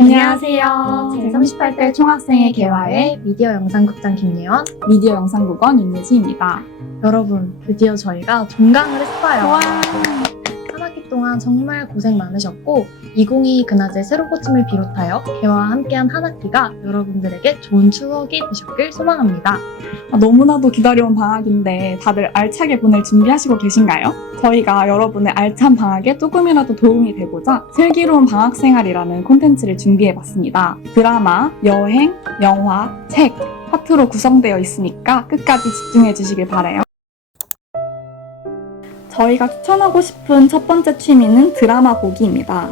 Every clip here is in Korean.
안녕하세요. 제38대 총학생회 개화의 미디어 영상극장 김예원. 미디어 영상국원 윤예지입니다. 여러분, 드디어 저희가 종강을 했어요. 와. 동안 정말 고생 많으셨고 2022 그낮의 새로 고침을 비롯하여 개화와 함께한 한 학기가 여러분들에게 좋은 추억이 되셨길 소망합니다. 아, 너무나도 기다려온 방학인데 다들 알차게 보낼 준비하시고 계신가요? 저희가 여러분의 알찬 방학에 조금이라도 도움이 되고자 슬기로운 방학 생활이라는 콘텐츠를 준비해봤습니다. 드라마, 여행, 영화, 책, 파트로 구성되어 있으니까 끝까지 집중해주시길 바래요. 저희가 추천하고 싶은 첫 번째 취미는 드라마 보기입니다.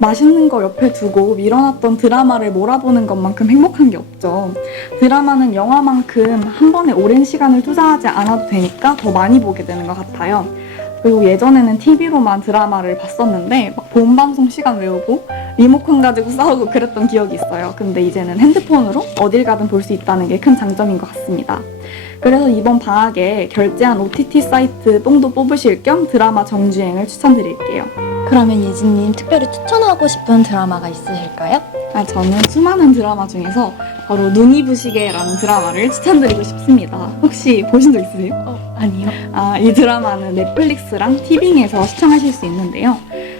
맛있는 거 옆에 두고 밀어놨던 드라마를 몰아보는 것만큼 행복한 게 없죠. 드라마는 영화만큼 한 번에 오랜 시간을 투자하지 않아도 되니까 더 많이 보게 되는 것 같아요. 그리고 예전에는 TV로만 드라마를 봤었는데 막 본방송 시간 외우고 리모컨 가지고 싸우고 그랬던 기억이 있어요. 근데 이제는 핸드폰으로 어딜 가든 볼 수 있다는 게 큰 장점인 것 같습니다. 그래서 이번 방학에 결제한 OTT 사이트 뽕도 뽑으실 겸 드라마 정주행을 추천드릴게요. 그러면 예진님 특별히 추천하고 싶은 드라마가 있으실까요? 아, 저는 수많은 드라마 중에서 바로 눈이 부시게라는 드라마를 추천드리고 싶습니다. 혹시 보신 적 있으세요? 어, 아니요. 아, 이 드라마는 넷플릭스랑 티빙에서 시청하실 수 있는데요.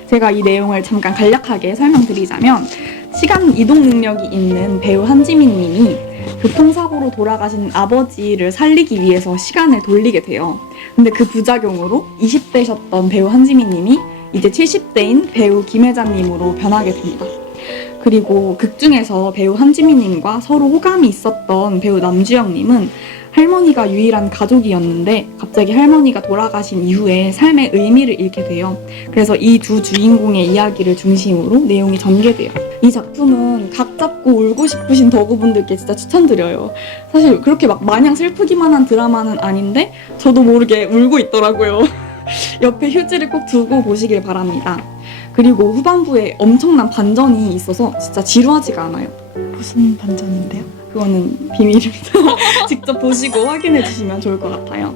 제가 이 내용을 잠깐 간략하게 설명드리자면 시간 이동 능력이 있는 배우 한지민 님이 교통사고로 돌아가신 아버지를 살리기 위해서 시간을 돌리게 돼요. 근데 그 부작용으로 20대셨던 배우 한지민 님이 이제 70대인 배우 김혜자 님으로 변하게 됩니다. 그리고 극 중에서 배우 한지민 님과 서로 호감이 있었던 배우 남주영 님은 할머니가 유일한 가족이었는데 갑자기 할머니가 돌아가신 이후에 삶의 의미를 잃게 돼요. 그래서 이 두 주인공의 이야기를 중심으로 내용이 전개돼요. 이 작품은 각 잡고 울고 싶으신 덕후분들께 진짜 추천드려요. 사실 그렇게 막 마냥 슬프기만 한 드라마는 아닌데 저도 모르게 울고 있더라고요. 옆에 휴지를 꼭 두고 보시길 바랍니다. 그리고 후반부에 엄청난 반전이 있어서 진짜 지루하지가 않아요. 무슨 반전인데요? 그거는 비밀입니다. 직접 보시고 확인해 주시면 좋을 것 같아요.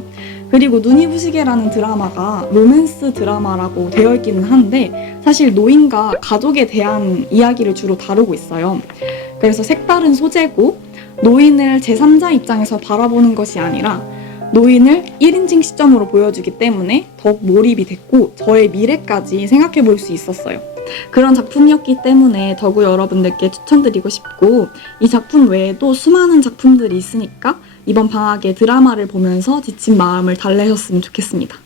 그리고 눈이 부시게라는 드라마가 로맨스 드라마라고 되어 있기는 한데 사실 노인과 가족에 대한 이야기를 주로 다루고 있어요. 그래서 색다른 소재고 노인을 제3자 입장에서 바라보는 것이 아니라 노인을 1인칭 시점으로 보여주기 때문에 더욱 몰입이 됐고 저의 미래까지 생각해 볼 수 있었어요. 그런 작품이었기 때문에 더구 여러분들께 추천드리고 싶고 이 작품 외에도 수많은 작품들이 있으니까 이번 방학에 드라마를 보면서 지친 마음을 달래셨으면 좋겠습니다.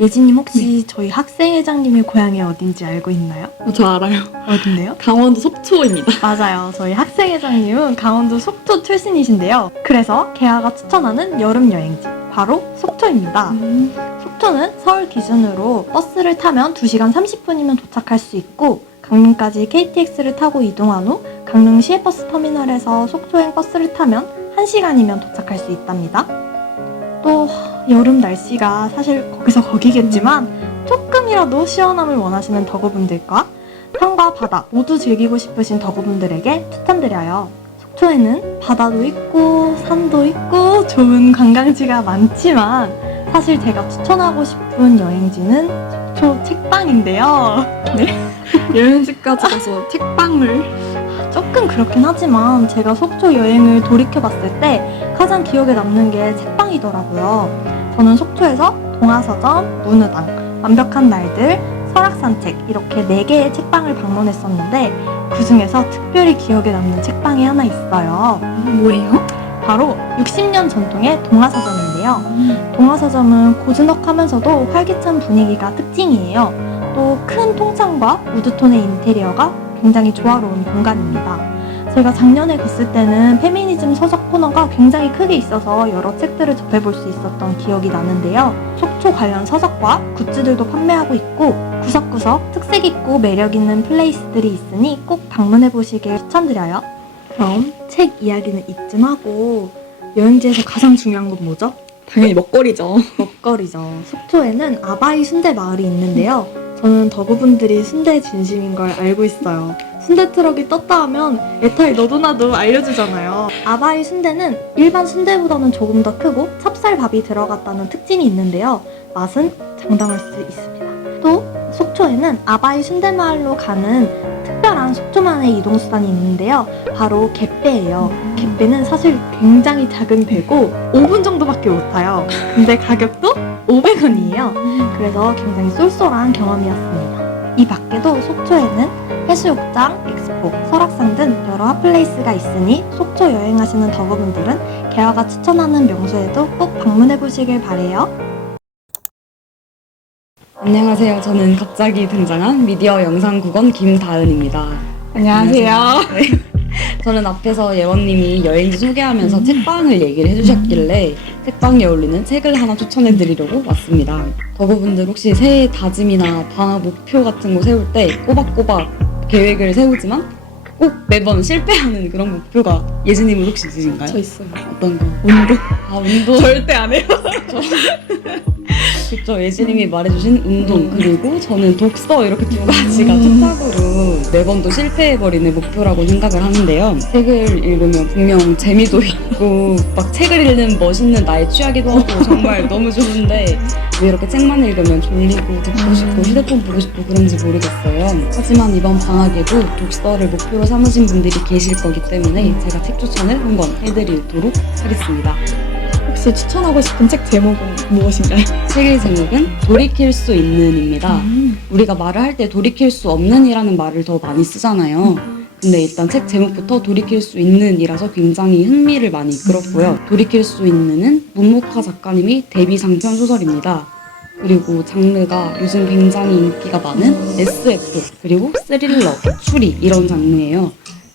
예진님 혹시 저희 학생회장님의 고향이 어딘지 알고 있나요? 저 알아요. 어딘데요? 강원도 속초입니다. 맞아요. 저희 학생회장님은 강원도 속초 출신이신데요. 그래서 개화가 추천하는 여름 여행지 바로 속초입니다. 속초는 서울 기준으로 버스를 타면 2시간 30분이면 도착할 수 있고 강릉까지 KTX를 타고 이동한 후 강릉 시외버스 터미널에서 속초행 버스를 타면 1시간이면 도착할 수 있답니다. 또 여름 날씨가 사실 거기서 거기겠지만 조금이라도 시원함을 원하시는 덕후분들과 산과 바다 모두 즐기고 싶으신 덕후분들에게 추천드려요. 속초에는 바다도 있고 산도 있고 좋은 관광지가 많지만 사실 제가 추천하고 싶은 여행지는 속초 책방인데요. 여행지까지 가서 책방을 조금 그렇긴 하지만 제가 속초 여행을 돌이켜봤을 때 가장 기억에 남는 게 책방이더라고요. 저는 속초에서 동화서점, 문우당, 완벽한 날들, 설악산책 이렇게 4개의 책방을 방문했었는데 그 중에서 특별히 기억에 남는 책방이 하나 있어요. 뭐예요? 바로 60년 전통의 동화서점 인데요. 동화서점은 고즈넉하면서도 활기찬 분위기가 특징이에요. 또 큰 통창과 우드톤의 인테리어가 굉장히 조화로운 공간입니다. 제가 작년에 갔을 때는 페미니즘 서적 코너가 굉장히 크게 있어서 여러 책들을 접해볼 수 있었던 기억이 나는데요. 속초 관련 서적과 굿즈들도 판매하고 있고 구석구석 특색 있고 매력 있는 플레이스들이 있으니 꼭 방문해 보시길 추천드려요. 그럼 책 이야기는 이쯤 하고 여행지에서 가장 중요한 건 뭐죠? 당연히 먹거리죠. 먹거리죠. 속초에는 아바이 순대 마을이 있는데요. 저는 덕후분들이 순대 진심인 걸 알고 있어요. 순대 트럭이 떴다 하면 에타이 너도 나도 알려주잖아요. 아바이 순대는 일반 순대보다는 조금 더 크고 찹쌀밥이 들어갔다는 특징이 있는데요. 맛은 장담할 수 있습니다. 또 속초에는 아바이 순대 마을로 가는 특별한 속초만의 이동수단이 있는데요. 바로 갯배예요. 갯배는 사실 굉장히 작은 배고 5분 정도밖에 못 타요. 근데 가격도 500원이에요. 그래서 굉장히 쏠쏠한 경험이었습니다. 이 밖에도 속초에는 해수욕장, 엑스포, 설악산 등 여러 핫플레이스가 있으니 속초 여행하시는 덕어분들은 개화가 추천하는 명소에도 꼭 방문해 보시길 바래요. 안녕하세요. 저는 갑자기 등장한 미디어 영상국원 김다은입니다. 안녕하세요. 저는 앞에서 예원님이 여행지 소개하면서 책방을 얘기를 해주셨길래 책방에 어울리는 책을 하나 추천해드리려고 왔습니다. 더구분들 혹시 새해 다짐이나 방학 목표 같은 거 세울 때 꼬박꼬박 계획을 세우지만 꼭 매번 실패하는 그런 목표가 예진님은 혹시 있으신가요? 저 있어요. 어떤 거? 운동. 아 운동. 절대 안 해요. 그쵸 예진님이 말해주신 운동 음. 그리고 저는 독서 이렇게 두 가지가 음. 촉박으로 매번 또 실패해버리는 목표라고 생각을 하는데요 책을 읽으면 분명 재미도 있고 막 책을 읽는 멋있는 나에 취하기도 하고 정말 너무 좋은데 왜 이렇게 책만 읽으면 졸리고 듣고 싶고 휴대폰 보고 싶고 그런지 모르겠어요 하지만 이번 방학에도 독서를 목표로 삼으신 분들이 계실 거기 때문에 제가 책 추천을 한번 해드리도록 하겠습니다 혹시 추천하고 싶은 책 제목은 무엇인가요? 책의 제목은 돌이킬 수 있는입니다 음. 우리가 말을 할 때 돌이킬 수 없는이라는 말을 더 많이 쓰잖아요. 근데 일단 책 제목부터 돌이킬 수 있는이라서 굉장히 흥미를 많이 이끌었고요. 돌이킬 수 있는은 문목화 작가님이 데뷔 장편 소설입니다. 그리고 장르가 요즘 굉장히 인기가 많은 SF 그리고 스릴러, 추리 이런 장르예요.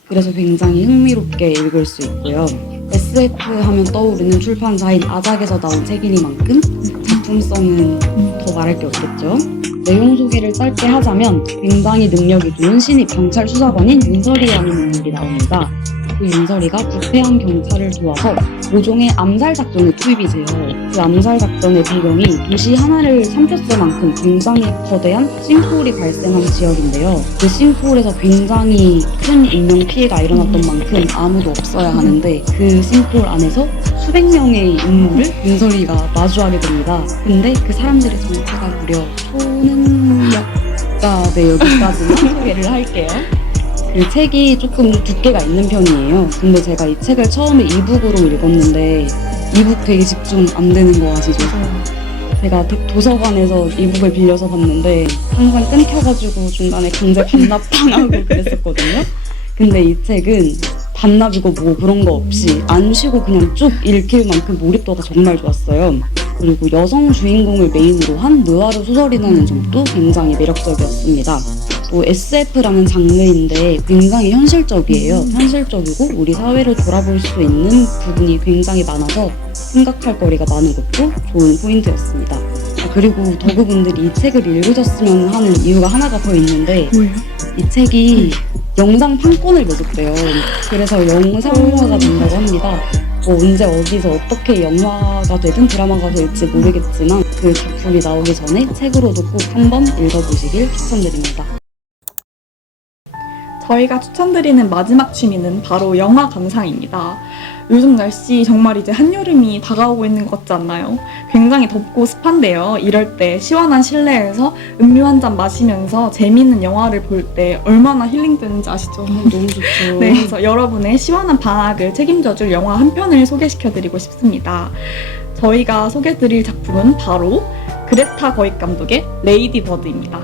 그래서 굉장히 흥미롭게 읽을 수 있고요. SF 하면 떠오르는 출판사인 아작에서 나온 책이니만큼 작품성은 더 말할 게 없겠죠. 내용 소개를 짧게 하자면 굉장히 능력이 좋은 신입 경찰 수사관인 윤설이라는 인물이 나옵니다. 그 윤설이가 부패한 경찰을 도와서 모종의 암살 작전에 투입이 돼요. 그 암살 작전의 배경이 도시 하나를 삼켰을 만큼 굉장히 거대한 싱크홀이 발생한 지역인데요. 그 싱크홀에서 굉장히 큰 인명 피해가 일어났던 만큼 아무도 없어야 하는데 그 싱크홀 안에서 수백 명의 인물을 윤설이가 마주하게 됩니다. 근데 그 사람들의 정체가 무려 초능력자 네 여기까지만 소개를 할게요. 그 책이 조금 두께가 있는 편이에요. 근데 제가 이 책을 처음에 이북으로 읽었는데 이북 되게 집중 안 되는 거 아시죠? 제가 도- 도서관에서 이북을 빌려서 봤는데 항상 끊겨가지고 중간에 강제 반납당하고 그랬었거든요. 근데 이 책은 반납이고 뭐 그런 거 없이 안 쉬고 그냥 쭉 읽힐 만큼 몰입도가 정말 좋았어요. 그리고 여성 주인공을 메인으로 한 느와르 소설이라는 점도 굉장히 매력적이었습니다. 또 SF라는 장르인데 굉장히 현실적이에요. 현실적이고 우리 사회를 돌아볼 수 있는 부분이 굉장히 많아서 생각할 거리가 많은 것도 좋은 포인트였습니다. 아, 그리고 덕후분들이 이 책을 읽으셨으면 하는 이유가 하나가 더 있는데 뭐예요? 이 책이 영상 판권을 매겼대요. 그래서 영상화가 된다고 합니다. 뭐 언제 어디서 어떻게 영화가 되든 드라마가 될지 모르겠지만 그 작품이 나오기 전에 책으로도 꼭 한번 읽어보시길 추천드립니다. 저희가 추천드리는 마지막 취미는 바로 영화 감상입니다. 요즘 날씨 정말 이제 한여름이 다가오고 있는 것 같지 않나요? 굉장히 덥고 습한데요. 이럴 때 시원한 실내에서 음료 한 잔 마시면서 재미있는 영화를 볼 때 얼마나 힐링되는지 아시죠? 너무 좋죠. 네, 그래서 여러분의 시원한 방학을 책임져줄 영화 한 편을 소개시켜드리고 싶습니다. 저희가 소개드릴 작품은 바로 그레타 거익 감독의 레이디 버드입니다.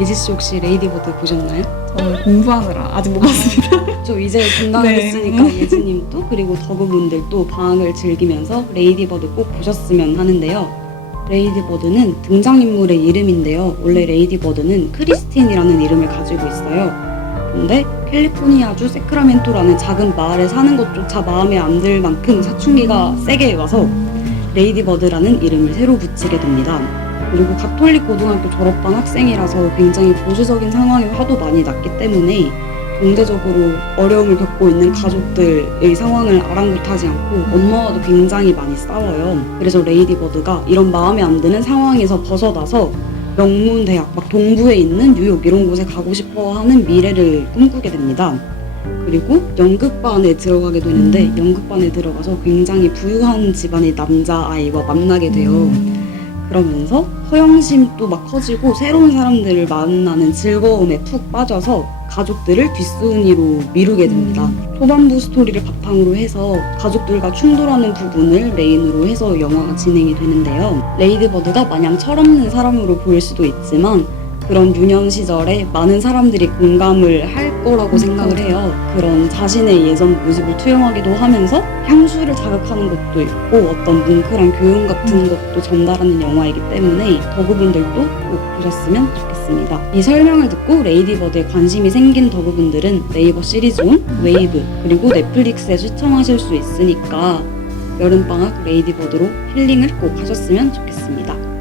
예지 씨 혹시 레이디 버드 보셨나요? 저는 공부하느라 아직 못 봤습니다. 저 이제 등단을 네. 했으니까 예지님도 그리고 덕후분들도 방학을 즐기면서 레이디버드 꼭 보셨으면 하는데요. 레이디버드는 등장인물의 이름인데요. 원래 레이디버드는 크리스틴이라는 이름을 가지고 있어요. 근데 캘리포니아주 세크라멘토라는 작은 마을에 사는 것조차 마음에 안 들 만큼 사춘기가 세게 와서 레이디버드라는 이름을 새로 붙이게 됩니다. 그리고 가톨릭 고등학교 졸업반 학생이라서 굉장히 보수적인 상황에 화도 많이 났기 때문에 경제적으로 어려움을 겪고 있는 가족들의 상황을 아랑곳하지 않고 엄마와도 굉장히 많이 싸워요. 그래서 레이디버드가 이런 마음에 안 드는 상황에서 벗어나서 명문 대학, 막 동부에 있는 뉴욕 이런 곳에 가고 싶어 하는 미래를 꿈꾸게 됩니다. 그리고 연극반에 들어가게 되는데 연극반에 들어가서 굉장히 부유한 집안의 남자아이와 만나게 돼요. 그러면서 허영심도 막 커지고 새로운 사람들을 만나는 즐거움에 푹 빠져서 가족들을 뒷순위로 미루게 됩니다. 초반부 스토리를 바탕으로 해서 가족들과 충돌하는 부분을 메인으로 해서 영화가 진행이 되는데요. 레이드버드가 마냥 철없는 사람으로 보일 수도 있지만 그런 유년 시절에 많은 사람들이 공감을 할 거라고 생각을 해요. 그런 자신의 예전 모습을 투영하기도 하면서 향수를 자극하는 것도 있고 어떤 뭉클한 교훈 같은 것도 전달하는 영화이기 때문에 더구분들도 꼭 보셨으면 좋겠습니다. 이 설명을 듣고 레이디버드에 관심이 생긴 더구분들은 네이버 시리즈 온, 웨이브 그리고 넷플릭스에 시청하실 수 있으니까 여름방학 레이디버드로 힐링을 꼭 하셨으면 좋겠습니다.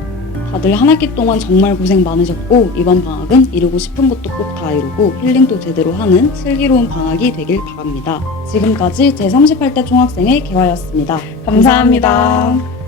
다들 한 학기 동안 정말 고생 많으셨고 이번 방학은 이루고 싶은 것도 꼭 다 이루고 힐링도 제대로 하는 슬기로운 방학이 되길 바랍니다. 지금까지 제38대 총학생의 개화였습니다 감사합니다.